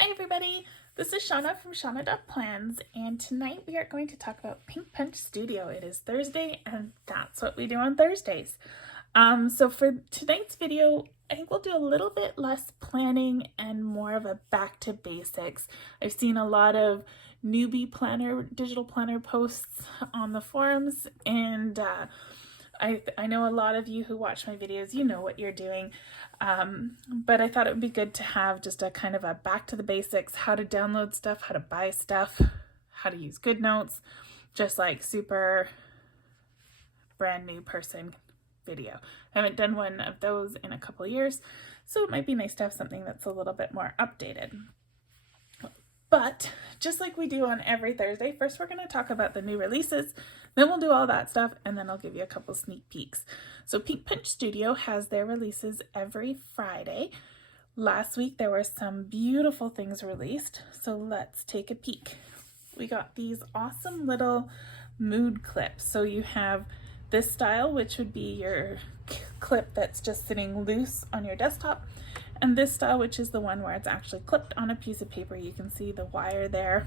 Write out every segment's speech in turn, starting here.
Hi everybody, this is Shauna from Shauna.plans, and tonight we are going to talk about Pink Punch Studio. It is Thursday and that's what we do on Thursdays. So for tonight's video, I think we'll do a little bit less planning and more of a back to basics. I've seen a lot of newbie planner, digital planner posts on the forums, and I know a lot of you who watch my videos, you know what you're doing, but I thought it would be good to have just a kind of a back to the basics, how to download stuff, how to buy stuff, how to use Goodnotes, just like super brand new person video. I haven't done one of those in a couple of years, so it might be nice to have something that's a little bit more updated. But just like we do on every Thursday, first we're going to talk about the new releases, then we'll do all that stuff, and then I'll give you a couple sneak peeks. So Pink Punch Studio has their releases every Friday. Last week there were some beautiful things released, so let's take a peek. We got these awesome little mood clips. So you have this style, which would be your clip that's just sitting loose on your desktop, and this style, which is the one where it's actually clipped on a piece of paper. You can see the wire there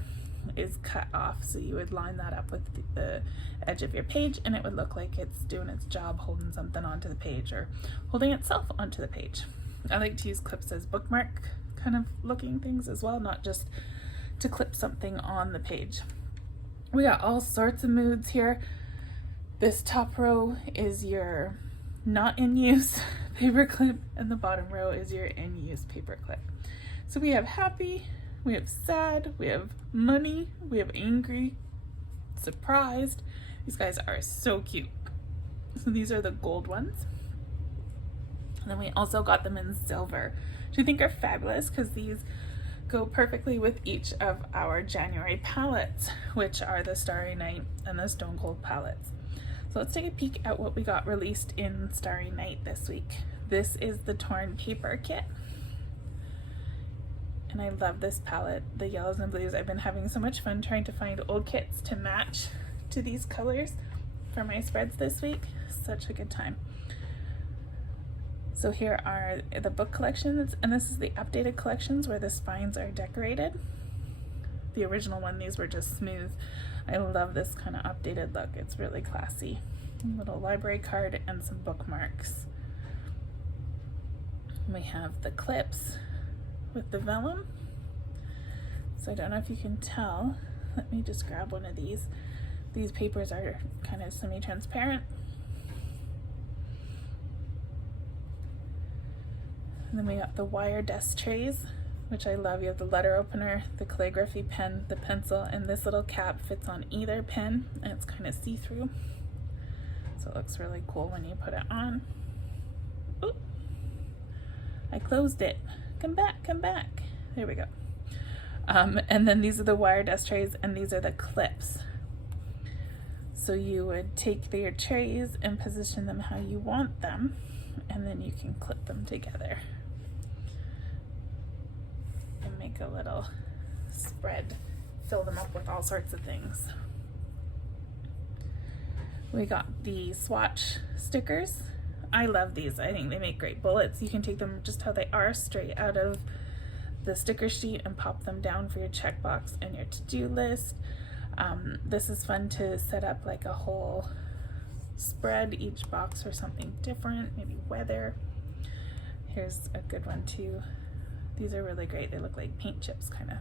is cut off, so you would line that up with the edge of your page and it would look like it's doing its job, holding something onto the page or holding itself onto the page. I like to use clips as bookmark kind of looking things as well, not just to clip something on the page. We got all sorts of moods here. This top row is your not in use paper clip, and the bottom row is your in use paper clip. So we have happy, we have sad, we have money, we have angry, surprised. These guys are so cute. So these are the gold ones. And then we also got them in silver, which I think are fabulous because these go perfectly with each of our January palettes, which are the Starry Night and the Stone Cold palettes. So let's take a peek at what we got released in Starry Night this week. This is the Torn Paper Kit. And I love this palette, the yellows and blues. I've been having so much fun trying to find old kits to match to these colors for my spreads this week. Such a good time. So here are the book collections, and this is the updated collections where the spines are decorated. The original one, these were just smooth. I love this kind of updated look. It's really classy. A little library card and some bookmarks. We have the clips with the vellum. So I don't know if you can tell. Let me just grab one of these. These papers are kind of semi-transparent. And then we got the wire desk trays, which I love. You have the letter opener, the calligraphy pen, the pencil, and this little cap fits on either pen, and it's kind of see-through. So it looks really cool when you put it on. Oop, I closed it. Come back, come back. There we go. And then these are the wire desk trays, and these are the clips. So you would take your trays and position them how you want them, and then you can clip them together and make a little spread, fill them up with all sorts of things. We got the swatch stickers. I love these. I think they make great bullets. You can take them just how they are, straight out of the sticker sheet, and pop them down for your checkbox and your to-do list. This is fun to set up like a whole spread, each box for something different, maybe weather. Here's a good one too. These are really great. They look like paint chips kind of.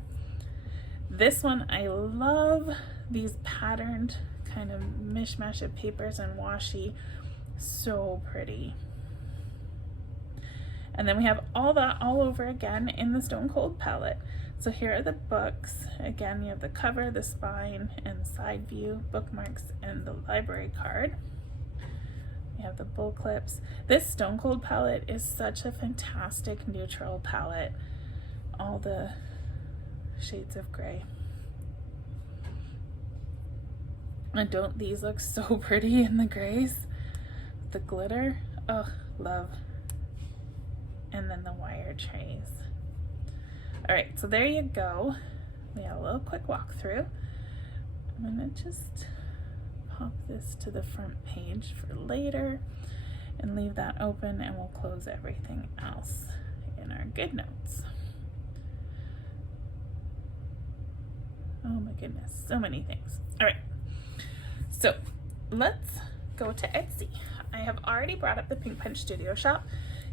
This one I love, these patterned kind of mishmash of papers and washi. So pretty. And then we have all that all over again in the Stone Cold palette. So here are the books. Again, you have the cover, the spine, and side view, bookmarks, and the library card. We have the bull clips. This Stone Cold palette is such a fantastic neutral palette. All the shades of gray. And don't these look so pretty in the grays? The glitter, oh, love. And then the wire trays. All right, so there you go. We have a little quick walkthrough. I'm gonna just pop this to the front page for later and leave that open, and we'll close everything else in our Goodnotes. Oh my goodness, so many things. All right, so let's go to Etsy. I have already brought up the Pink Punch Studio shop.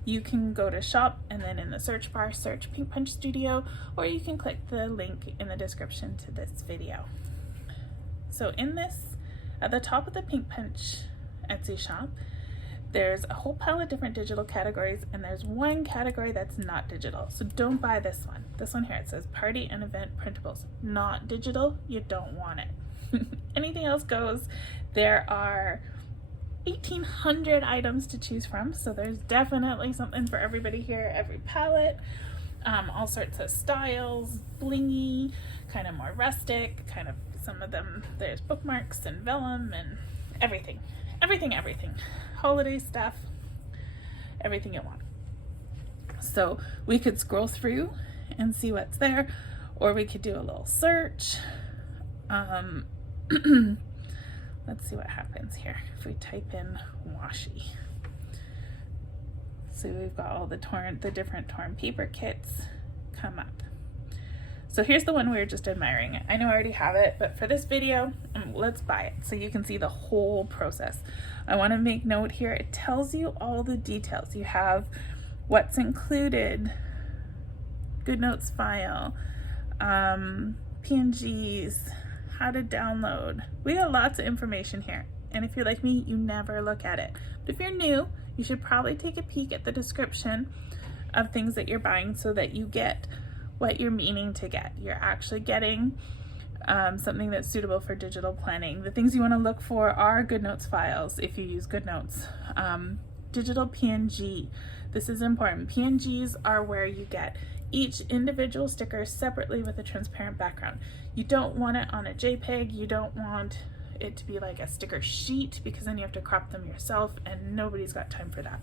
You can go to shop and then in the search bar search Pink Punch Studio, or you can click the link in the description to this video. So in this, at the top of the Pink Punch Etsy shop, there's a whole pile of different digital categories, and there's one category that's not digital. So don't buy this one. This one here, it says party and event printables. Not digital, you don't want it. Anything else goes. There are 1,800 items to choose from, so there's definitely something for everybody here. Every palette, all sorts of styles, blingy, kind of more rustic, kind of some of them, there's bookmarks and vellum and everything. Everything. Holiday stuff, everything you want. So we could scroll through and see what's there, or we could do a little search. Let's see what happens here if we type in washi. So we've got all the different torn paper kits come up. So here's the one we were just admiring. I know I already have it, but for this video, let's buy it so you can see the whole process. I want to make note here, it tells you all the details. You have what's included, Goodnotes file, PNGs, how to download. We got lots of information here. And if you're like me, you never look at it. But if you're new, you should probably take a peek at the description of things that you're buying so that you get what you're meaning to get. You're actually getting something that's suitable for digital planning. The things you want to look for are Goodnotes files if you use Goodnotes. Digital PNG. This is important. PNGs are where you get each individual sticker separately with a transparent background. You don't want it on a JPEG. You don't want it to be like a sticker sheet because then you have to crop them yourself and nobody's got time for that.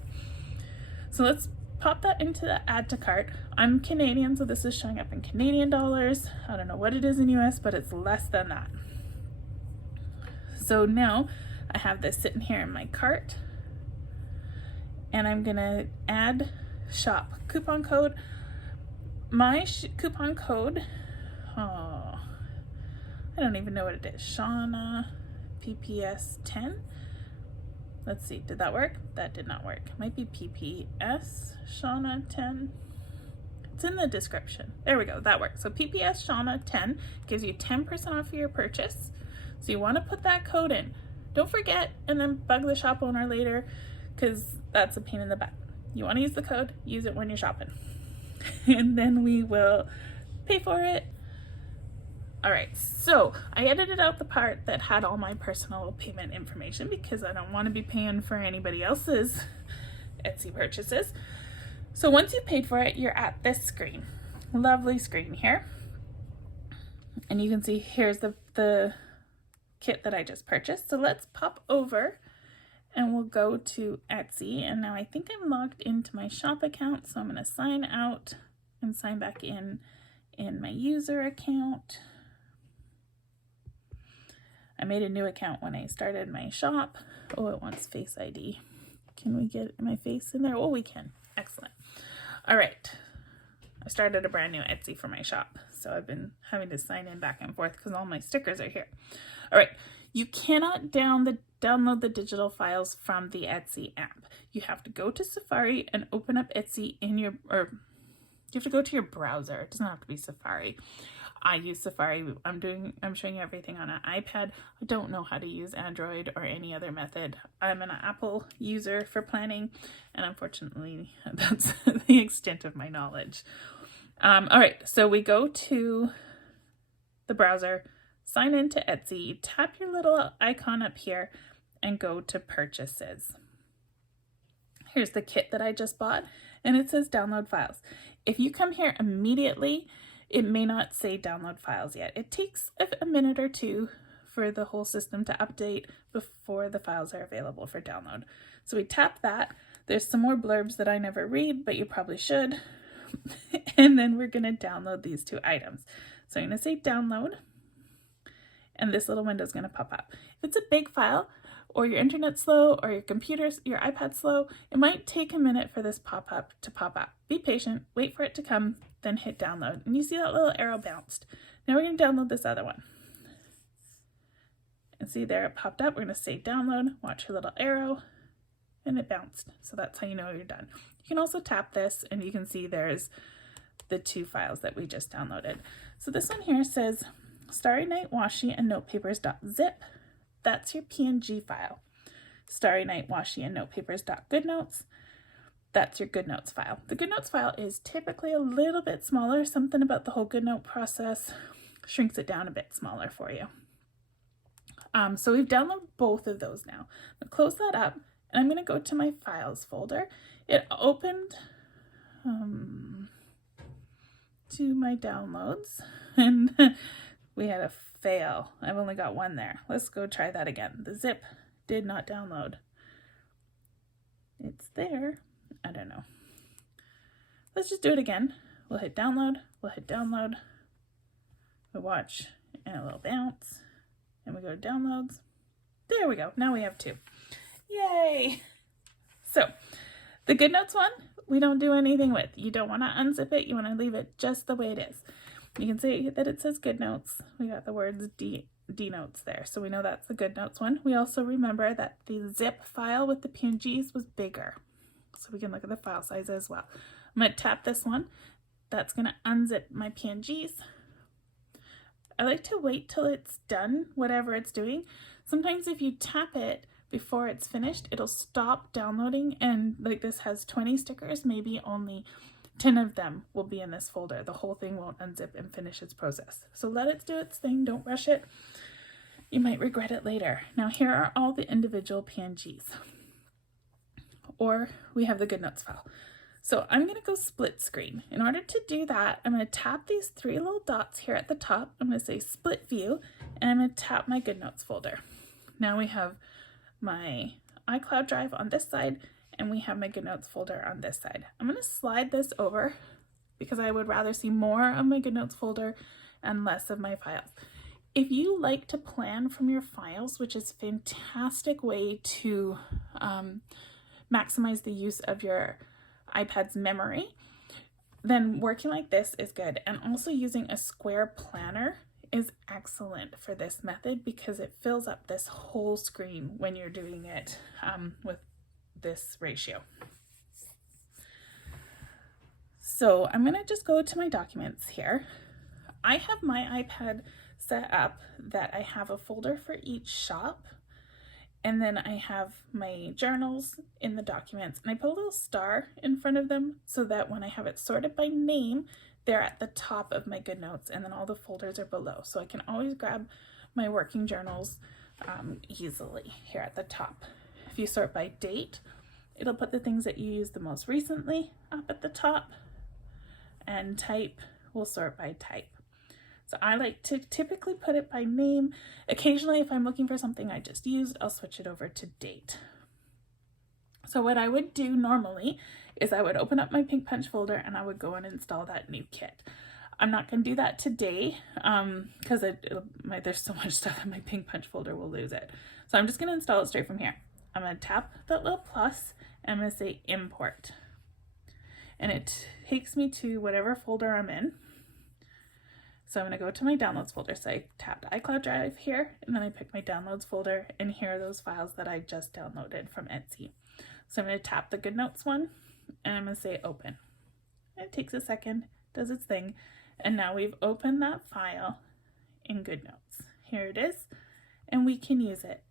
So let's pop that into the add to cart. I'm Canadian, so this is showing up in Canadian dollars. I don't know what it is in US, but it's less than that. So now I have this sitting here in my cart, and I'm gonna add shop coupon code. My coupon code, I don't even know what it is. Shauna PPS 10. Let's see, did that work? That did not work. It might be PPS Shauna 10. It's in the description. There we go, that works. So PPS Shauna 10 gives you 10% off your purchase. So you want to put that code in. Don't forget and then bug the shop owner later because that's a pain in the butt. You want to use the code, use it when you're shopping. And then we will pay for it. All right, so I edited out the part that had all my personal payment information because I don't want to be paying for anybody else's Etsy purchases. So once you've paid for it, you're at this screen. Lovely screen here. And you can see here's the kit that I just purchased. So let's pop over and we'll go to Etsy. And now I think I'm logged into my shop account, so I'm going to sign out and sign back in my user account. I made a new account when I started my shop. Oh, it wants Face ID. Can we get my face in there? Oh, we can. Excellent. All right. I started a brand new Etsy for my shop, so I've been having to sign in back and forth because all my stickers are here. All right. You cannot download the digital files from the Etsy app. You have to go to Safari and open up Etsy in your, or you have to go to your browser. It doesn't have to be Safari. I use Safari. I'm showing you everything on an iPad. I don't know how to use Android or any other method. I'm an Apple user for planning, and unfortunately, that's the extent of my knowledge. All right, so we go to the browser, sign into Etsy, tap your little icon up here, and go to purchases. Here's the kit that I just bought, and it says download files. If you come here immediately, it may not say download files yet. It takes a minute or two for the whole system to update before the files are available for download. So we tap that. There's some more blurbs that I never read, but you probably should. And then we're going to download these two items. So I'm going to say download, and this little window is going to pop up. If it's a big file, or your internet's slow, or your iPad's slow, it might take a minute for this pop-up to pop up. Be patient, wait for it to come. then hit download. And you see that little arrow bounced. Now we're going to download this other one. And see there it popped up. We're going to say download, watch your little arrow, and it bounced. So that's how you know you're done. You can also tap this and you can see there's the 2 files that we just downloaded. So this one here says Starry Night Washi and Notepapers.zip. That's your PNG file. Starry Night Washi and Notepapers.goodnotes. That's your Goodnotes file. The Goodnotes file is typically a little bit smaller. Something about the whole Goodnote process shrinks it down a bit smaller for you. So we've downloaded both of those now. I'm going to close that up and I'm going to go to my files folder. It opened to my downloads and we had a fail. I've only got one there. Let's go try that again. The zip did not download. It's there. I don't know. Let's just do it again. We'll hit download. We'll hit download. We'll watch and a little bounce. And we go to downloads. There we go. Now we have 2. Yay! So the Goodnotes one, we don't do anything with. You don't want to unzip it. You want to leave it just the way it is. You can see that it says Goodnotes. We got the words denotes there. So we know that's the Goodnotes one. We also remember that the zip file with the PNGs was bigger. So we can look at the file size as well. I'm going to tap this one. That's going to unzip my PNGs. I like to wait till it's done, whatever it's doing. Sometimes if you tap it before it's finished, it'll stop downloading, and like this has 20 stickers, maybe only 10 of them will be in this folder. The whole thing won't unzip and finish its process. So let it do its thing, don't rush it. You might regret it later. Now here are all the individual PNGs. Or we have the Goodnotes file. So I'm going to go split screen. In order to do that, I'm going to tap these 3 little dots here at the top. I'm going to say split view, and I'm going to tap my Goodnotes folder. Now we have my iCloud drive on this side, and we have my Goodnotes folder on this side. I'm going to slide this over because I would rather see more of my Goodnotes folder and less of my files. If you like to plan from your files, which is a fantastic way to maximize the use of your iPad's memory, then working like this is good. And also using a square planner is excellent for this method because it fills up this whole screen when you're doing it with this ratio. So I'm going to just go to my documents here. I have my iPad set up that I have a folder for each shop. And then I have my journals in the documents, and I put a little star in front of them so that when I have it sorted by name, they're at the top of my Goodnotes, and then all the folders are below. So I can always grab my working journals easily here at the top. If you sort by date, it'll put the things that you use the most recently up at the top, and type will sort by type. So I like to typically put it by name. Occasionally, if I'm looking for something I just used, I'll switch it over to date. So what I would do normally is I would open up my Pink Punch folder and I would go and install that new kit. I'm not going to do that today because there's so much stuff in my Pink Punch folder, we'll lose it. So I'm just going to install it straight from here. I'm going to tap that little plus and I'm going to say import. And it takes me to whatever folder I'm in. So I'm going to go to my downloads folder. So I tapped iCloud Drive here, and then I pick my downloads folder, and here are those files that I just downloaded from Etsy. So I'm going to tap the Goodnotes one, and I'm going to say open. It takes a second, does its thing, and now we've opened that file in Goodnotes. Here it is, and we can use it.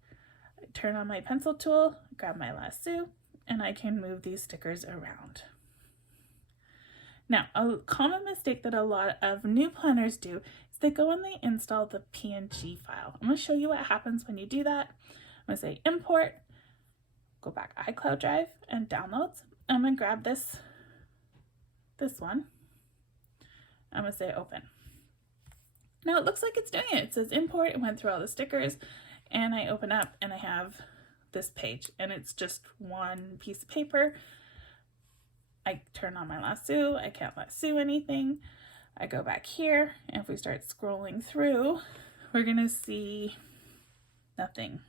I turn on my pencil tool, grab my lasso, and I can move these stickers around. Now, a common mistake that a lot of new planners do is they go and they install the PNG file. I'm going to show you what happens when you do that. I'm going to say import, go back iCloud Drive and downloads. I'm going to grab this one. I'm going to say open. Now it looks like it's doing it. It says import, it went through all the stickers, and I open up and I have this page, and it's just one piece of paper. I turn on my lasso, I can't lasso anything. I go back here, and if we start scrolling through, we're gonna see nothing.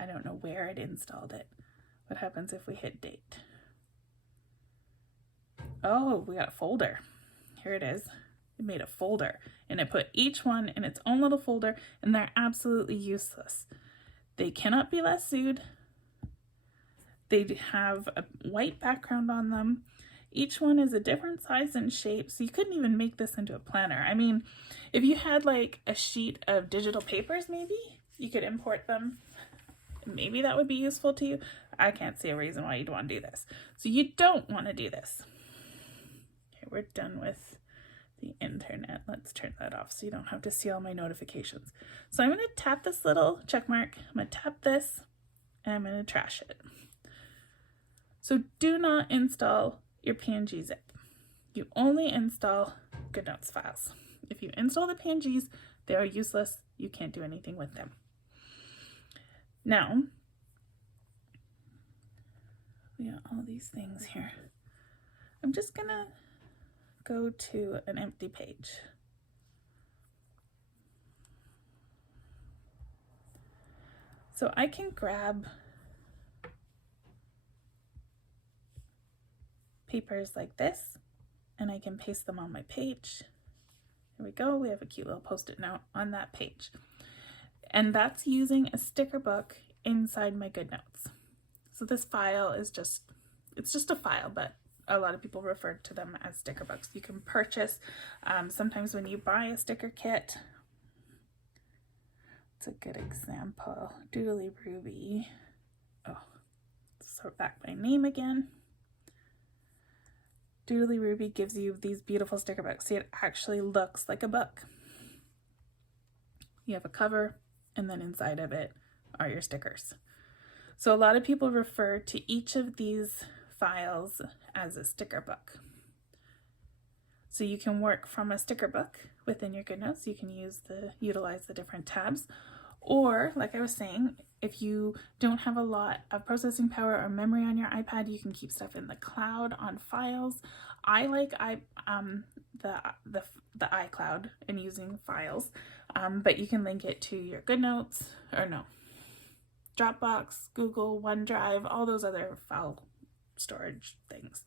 I don't know where it installed it. What happens if we hit date? Oh, we got a folder. Here it is. It made a folder and it put each one in its own little folder, and they're absolutely useless. They cannot be lassoed. They have a white background on them. Each one is a different size and shape, so you couldn't even make this into a planner. I mean, if you had like a sheet of digital papers, maybe you could import them. Maybe that would be useful to you. I can't see a reason why you'd want to do this. So you don't want to do this. Okay, we're done with the internet. Let's turn that off so you don't have to see all my notifications. So I'm going to tap this little check mark. I'm going to tap this and I'm going to trash it. So do not install your PNG zip. You only install Goodnotes files. If you install the PNGs, they are useless. You can't do anything with them. Now, we got all these things here. I'm just gonna go to an empty page. So I can grab papers like this and I can paste them on my page. There we go. We have a cute little post-it note on that page. And that's using a sticker book inside my Goodnotes. So this file is it's just a file, but a lot of people refer to them as sticker books. You can purchase, sometimes when you buy a sticker kit, it's a good example, Doodly Ruby. Oh, sort back my name again. Doodly Ruby gives you these beautiful sticker books. See, it actually looks like a book. You have a cover, and then inside of it are your stickers. So a lot of people refer to each of these files as a sticker book. So you can work from a sticker book within your Goodnotes. You can utilize the different tabs. Or, like I was saying, if you don't have a lot of processing power or memory on your iPad, you can keep stuff in the cloud on files. I like the iCloud and using files, but you can link it to your Goodnotes, or no, Dropbox, Google, OneDrive, all those other file storage things.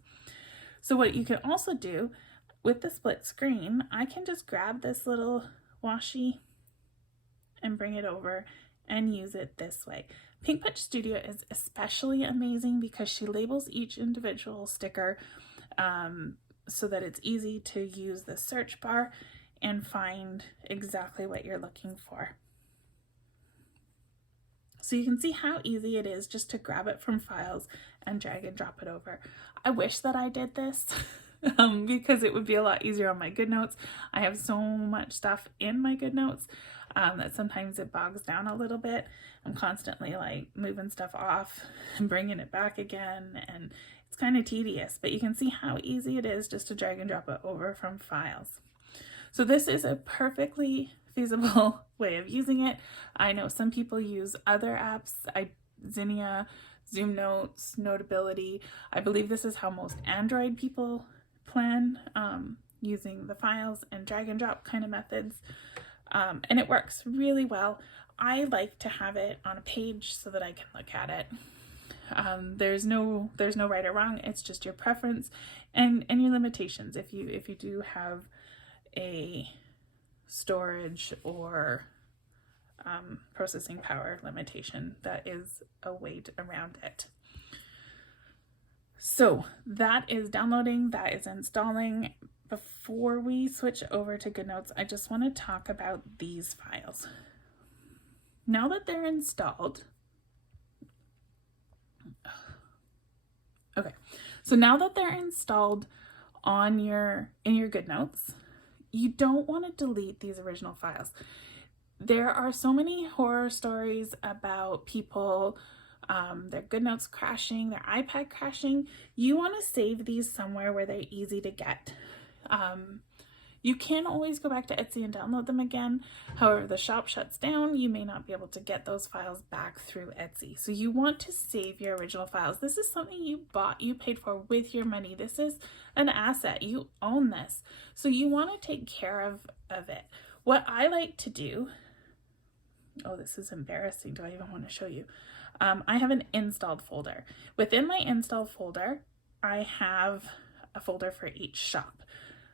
So what you can also do with the split screen, I can just grab this little washi and bring it over and use it this way. Pink Punch Studio is especially amazing because she labels each individual sticker so that it's easy to use the search bar and find exactly what you're looking for. So you can see how easy it is just to grab it from files and drag and drop it over. I wish that I did this because it would be a lot easier on my Goodnotes. I have so much stuff in my Goodnotes that sometimes it bogs down a little bit. I'm constantly like moving stuff off and bringing it back again, and it's kind of tedious, but you can see how easy it is just to drag and drop it over from files. So this is a perfectly feasible way of using it. I know some people use other apps, Zinnia, Zoom Notes, Notability. I believe this is how most Android people plan, using the files and drag and drop kind of methods. And it works really well. I like to have it on a page so that I can look at it. There's no right or wrong. It's just your preference and your limitations. If you do have a storage or processing power limitation, that is a way around it. So that is downloading, that is installing. Before we switch over to Goodnotes, I just want to talk about these files. Now that they're installed, okay, so now that they're installed in your Goodnotes, you don't want to delete these original files. There are so many horror stories about people, their Goodnotes crashing, their iPad crashing. You want to save these somewhere where they're easy to get. You can always go back to Etsy and download them again. However, the shop shuts down. You may not be able to get those files back through Etsy. So you want to save your original files. This is something you bought, you paid for with your money. This is an asset. You own this. So you want to take care of it. What I like to do, oh, this is embarrassing. Do I even want to show you? I have an installed folder. Within my installed folder, I have a folder for each shop.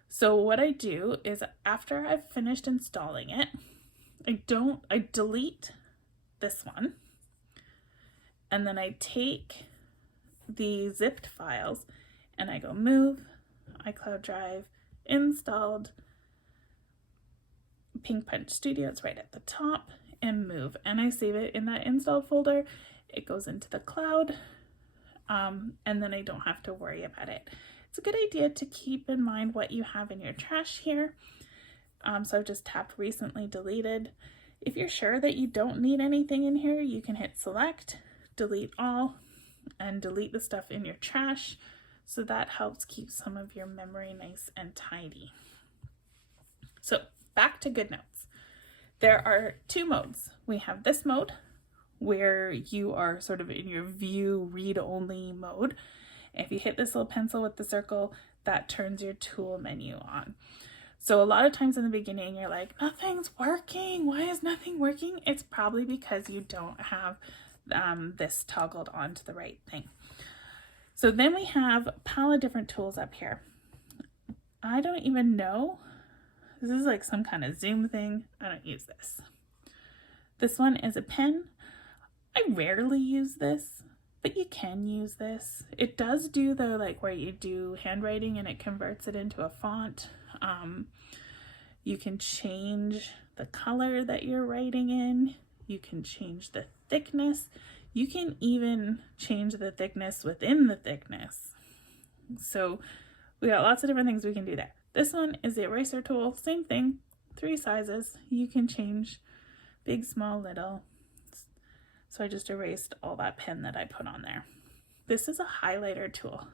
So what I do is after I've finished installing it, I delete this one, and then I take the zipped files and I go move, iCloud Drive, installed, Pink Punch Studio, it's right at the top, and move, and I save it in that installed folder. It goes into the cloud, and then I don't have to worry about it. It's a good idea to keep in mind what you have in your trash here. So I've just tapped recently deleted. If you're sure that you don't need anything in here, you can hit select, delete all, and delete the stuff in your trash. So that helps keep some of your memory nice and tidy. So back to Goodnotes. There are two modes. We have this mode where you are sort of in your view read-only mode. If you hit this little pencil with the circle, that turns your tool menu on. So a lot of times in the beginning, you're like, nothing's working. Why is nothing working? It's probably because you don't have this toggled onto the right thing. So then we have a pile of different tools up here. I don't even know. This is like some kind of Zoom thing. I don't use this. This one is a pen. I rarely use this, but you can use this. It does do the like where you do handwriting and it converts it into a font. You can change the color that you're writing in. You can change the thickness. You can even change the thickness within the thickness. So we got lots of different things we can do there. This one is the eraser tool, same thing, 3 sizes. You can change big, small, little. So I just erased all that pen that I put on there. This is a highlighter tool.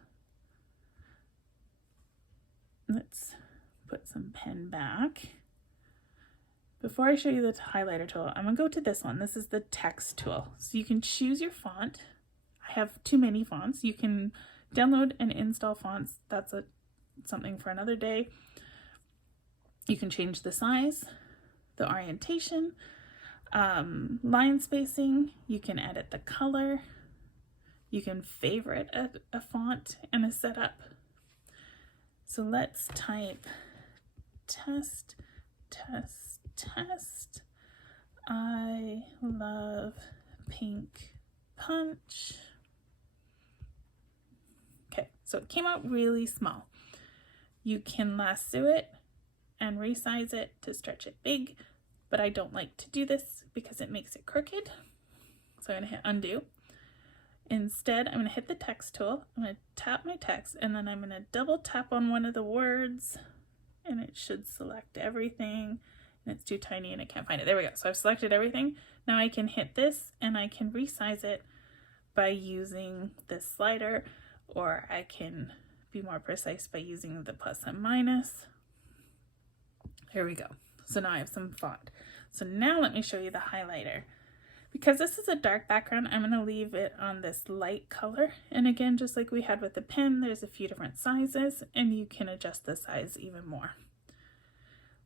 Let's put some pen back. Before I show you the highlighter tool, I'm gonna go to this one. This is the text tool. So you can choose your font. I have too many fonts. You can download and install fonts. That's something for another day. You can change the size, the orientation, line spacing. You can edit the color. You can favorite a font and a setup. So let's type test, test, test. I love Pink Punch. Okay, so it came out really small. You can lasso it and resize it to stretch it big, but I don't like to do this because it makes it crooked. So I'm gonna hit undo. Instead, I'm gonna hit the text tool. I'm gonna tap my text and then I'm gonna double tap on one of the words and it should select everything. And it's too tiny and I can't find it. There we go. So I've selected everything. Now I can hit this and I can resize it by using this slider, or I can be more precise by using the plus and minus. Here we go. So now I have some font. So now let me show you the highlighter. Because this is a dark background, I'm going to leave it on this light color. And again, just like we had with the pen, there's a few different sizes and you can adjust the size even more.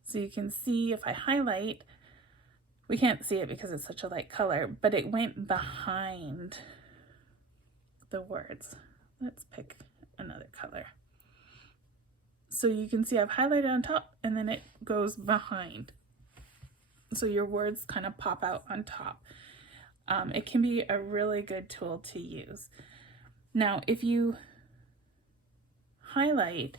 So you can see if I highlight, we can't see it because it's such a light color, but it went behind the words. Let's pick another color. So you can see I've highlighted on top and then it goes behind. So your words kind of pop out on top. It can be a really good tool to use. Now, if you highlight,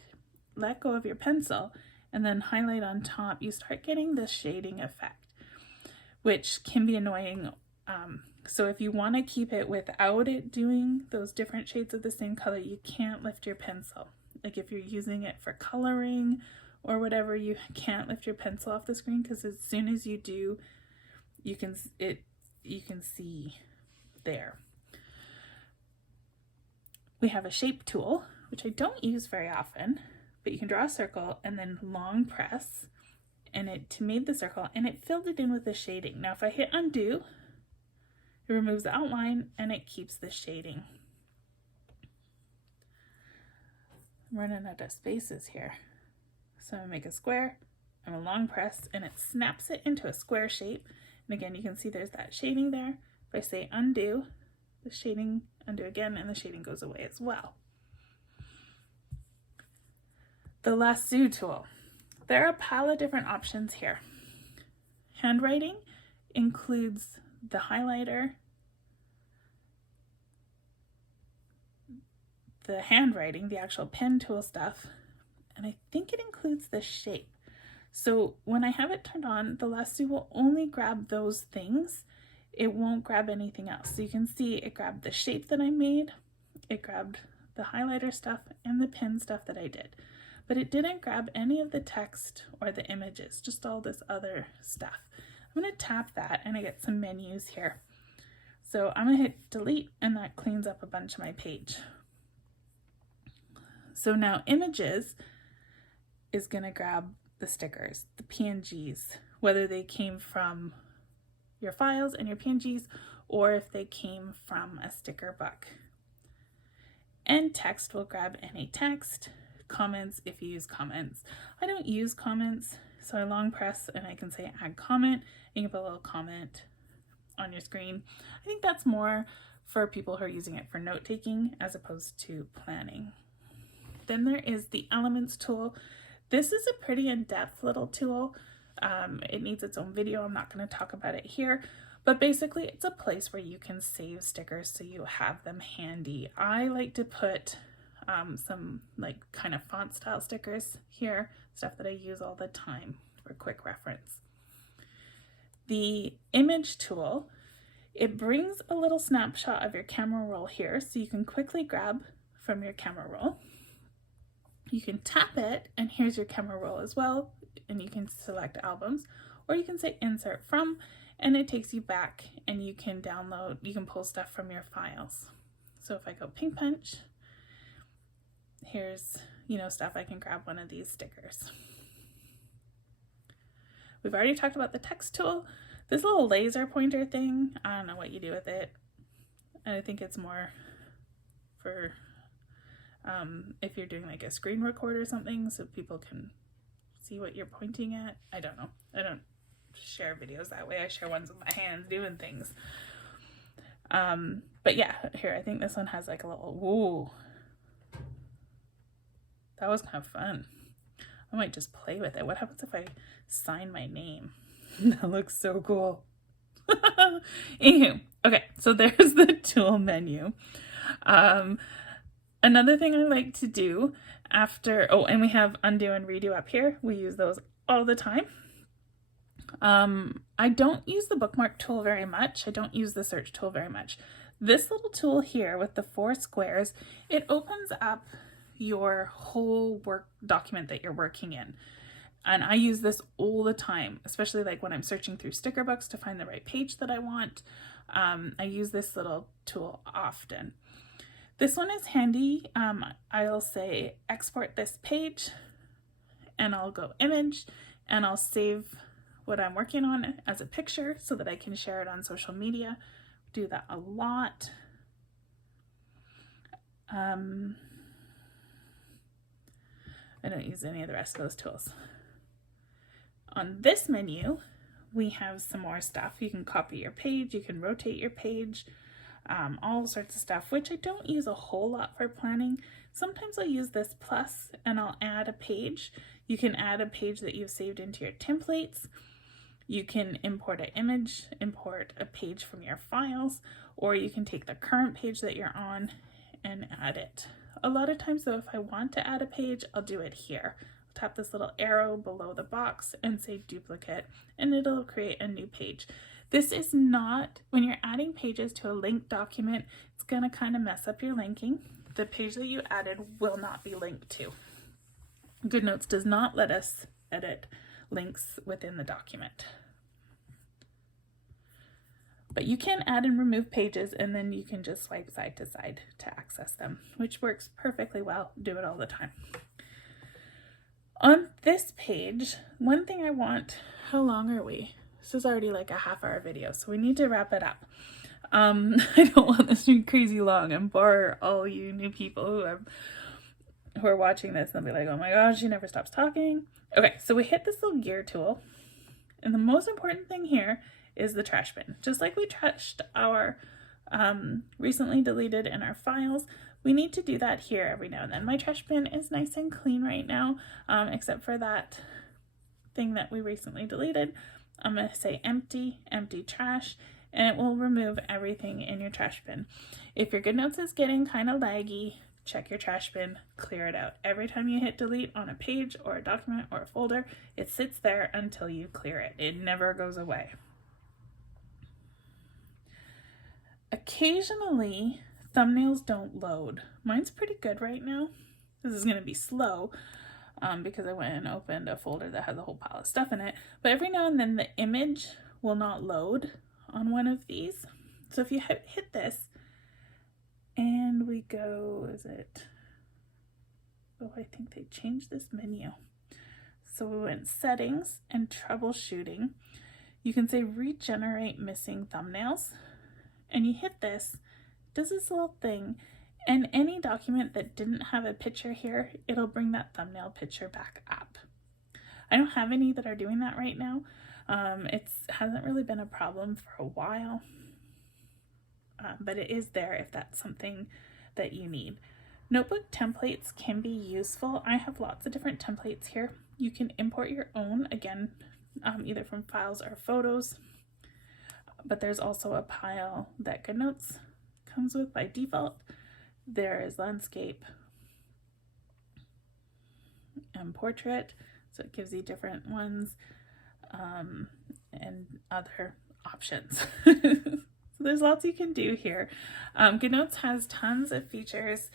let go of your pencil, and then highlight on top, you start getting this shading effect, which can be annoying. So if you want to keep it without it doing those different shades of the same color, you can't lift your pencil. Like if you're using it for coloring or whatever, you can't lift your pencil off the screen because as soon as you do, you can see there. We have a shape tool, which I don't use very often, but you can draw a circle and then long press and it made the circle and it filled it in with the shading. Now if I hit undo, it removes the outline and it keeps the shading. I'm running out of spaces here. So I'm gonna make a square, I'm a long press, and it snaps it into a square shape. And again, you can see there's that shading there. If I say undo, the shading, undo again, and the shading goes away as well. The lasso tool. There are a pile of different options here. Handwriting includes the highlighter, the handwriting, the actual pen tool stuff, and I think it includes the shape. So when I have it turned on, the lasso will only grab those things. It won't grab anything else. So you can see it grabbed the shape that I made, it grabbed the highlighter stuff and the pen stuff that I did. But it didn't grab any of the text or the images, just all this other stuff. I'm going to tap that and I get some menus here. So I'm going to hit delete and that cleans up a bunch of my page. So now images is going to grab the stickers, the PNGs, whether they came from your files and your PNGs or if they came from a sticker book. And text will grab any text. Comments if you use comments. I don't use comments, so I long press and I can say add comment. You can put a little comment on your screen. I think that's more for people who are using it for note taking as opposed to planning. Then there is the elements tool. This is a pretty in-depth little tool. It needs its own video. I'm not going to talk about it here, but basically it's a place where you can save stickers so you have them handy. I like to put some like kind of font style stickers here, stuff that I use all the time for quick reference. The image tool, it brings a little snapshot of your camera roll here so you can quickly grab from your camera roll. You can tap it and here's your camera roll as well, and you can select albums, or you can say insert from and it takes you back and you can download, you can pull stuff from your files. So if I go Pink Punch, here's, stuff I can grab one of these stickers. We've already talked about the text tool. This little laser pointer thing, I don't know what you do with it. I think it's more for if you're doing like a screen record or something so people can see what you're pointing at. I don't know. I don't share videos that way. I share ones with my hands doing things. But yeah, here, I think this one has like a little, whoa. That was kind of fun. I might just play with it. What happens if I sign my name? That looks so cool. Anywho, okay, so there's the tool menu. Another thing I like to do after, and we have undo and redo up here. We use those all the time. I don't use the bookmark tool very much. I don't use the search tool very much. This little tool here with the 4 squares, it opens up your whole work document that you're working in. And I use this all the time, especially like when I'm searching through sticker books to find the right page that I want. I use this little tool often. This one is handy. I'll say export this page and I'll go image and I'll save what I'm working on as a picture so that I can share it on social media. Do that a lot. I don't use any of the rest of those tools. On this menu, we have some more stuff. You can copy your page, you can rotate your page, all sorts of stuff, which I don't use a whole lot for planning. Sometimes I'll use this plus and I'll add a page. You can add a page that you've saved into your templates. You can import an image, import a page from your files, or you can take the current page that you're on and add it. A lot of times though, if I want to add a page, I'll do it here. I'll tap this little arrow below the box and say duplicate, and it'll create a new page. This is not, when you're adding pages to a linked document, it's gonna kind of mess up your linking. The page that you added will not be linked to. Goodnotes does not let us edit links within the document. But you can add and remove pages and then you can just swipe side to side to access them, which works perfectly well. Do it all the time. On this page, one thing I want, how long are we? This is already like a half-hour video, so we need to wrap it up. I don't want this to be crazy long and bore all you new people who are watching this and they'll be like, oh my gosh, she never stops talking. Okay, so we hit this little gear tool, and the most important thing here is the trash bin. Just like we trashed our recently deleted in our files, We need to do that here every now and then. My trash bin is nice and clean right now, except for that thing that we recently deleted. I'm going to say empty, empty trash, and it will remove everything in your trash bin. If your Goodnotes is getting kind of laggy, check your trash bin, clear it out. Every time you hit delete on a page or a document or a folder, it sits there until you clear it. It never goes away. Occasionally, thumbnails don't load. Mine's pretty good right now. This is going to be slow because I went and opened a folder that has a whole pile of stuff in it. But every now and then the image will not load on one of these. So if you hit this and we go, I think they changed this menu. So we went settings and troubleshooting. You can say regenerate missing thumbnails. And you hit this, it does this little thing, and any document that didn't have a picture here, it'll bring that thumbnail picture back up. I don't have any that are doing that right now. It hasn't really been a problem for a while, but it is there if that's something that you need. Notebook templates can be useful. I have lots of different templates here. You can import your own, again, either from files or photos. But there's also a pile that Goodnotes comes with by default. There is landscape and portrait, so it gives you different ones and other options. So there's lots you can do here. Goodnotes has tons of features.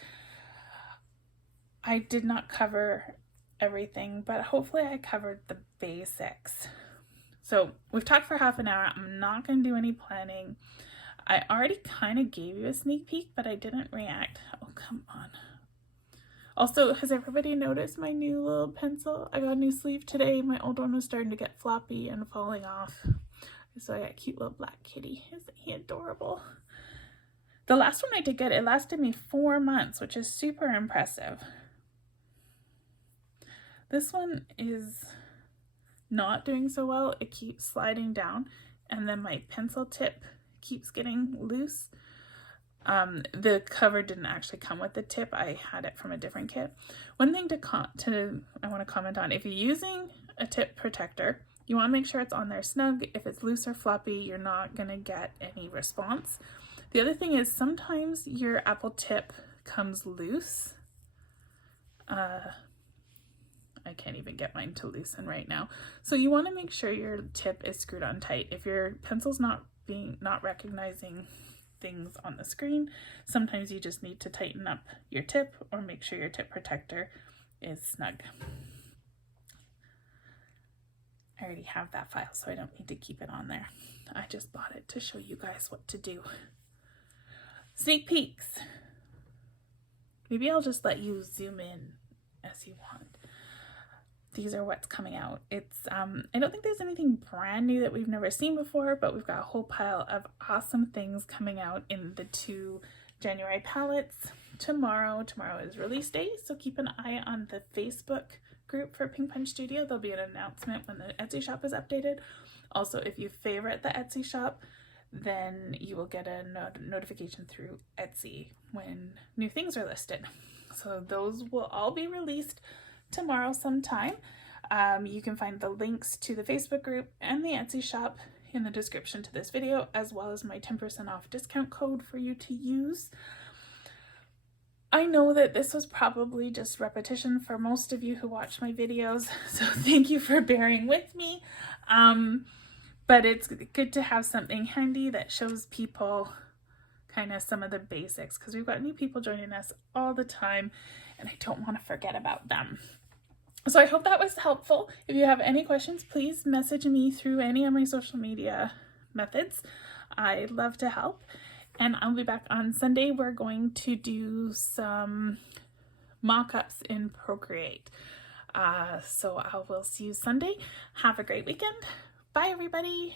I did not cover everything, but hopefully I covered the basics. So we've talked for half an hour. I'm not going to do any planning. I already kind of gave you a sneak peek, but I didn't react. Oh, come on. Also, has everybody noticed my new little pencil? I got a new sleeve today. My old one was starting to get floppy and falling off. So I got a cute little black kitty. Isn't he adorable? The last one I did good. It lasted me 4 months, which is super impressive. This one is not doing so well. It keeps sliding down, and then my pencil tip keeps getting loose. The cover didn't actually come with the tip. I had it from a different kit. One thing I want to comment on, if you're using a tip protector, you want to make sure it's on there snug. If it's loose or floppy, you're not going to get any response. The other thing is sometimes your Apple tip comes loose. I can't even get mine to loosen right now. So you want to make sure your tip is screwed on tight. If your pencil's not recognizing things on the screen, sometimes you just need to tighten up your tip or make sure your tip protector is snug. I already have that file, so I don't need to keep it on there. I just bought it to show you guys what to do. Sneak peeks. Maybe I'll just let you zoom in as you want. These are what's coming out. It's I don't think there's anything brand new that we've never seen before, but we've got a whole pile of awesome things coming out in the 2 January palettes. Tomorrow is release day, so keep an eye on the Facebook group for Pink Punch Studio. There'll be an announcement when the Etsy shop is updated. Also, if you favorite the Etsy shop, then you will get a notification through Etsy when new things are listed. So those will all be released tomorrow sometime. You can find the links to the Facebook group and the Etsy shop in the description to this video, as well as my 10% off discount code for you to use. I know that this was probably just repetition for most of you who watch my videos, so thank you for bearing with me. But it's good to have something handy that shows people kind of some of the basics, because we've got new people joining us all the time and I don't want to forget about them. So I hope that was helpful. If you have any questions, please message me through any of my social media methods. I'd love to help. And I'll be back on Sunday. We're going to do some mock-ups in Procreate. So I will see you Sunday. Have a great weekend. Bye, everybody.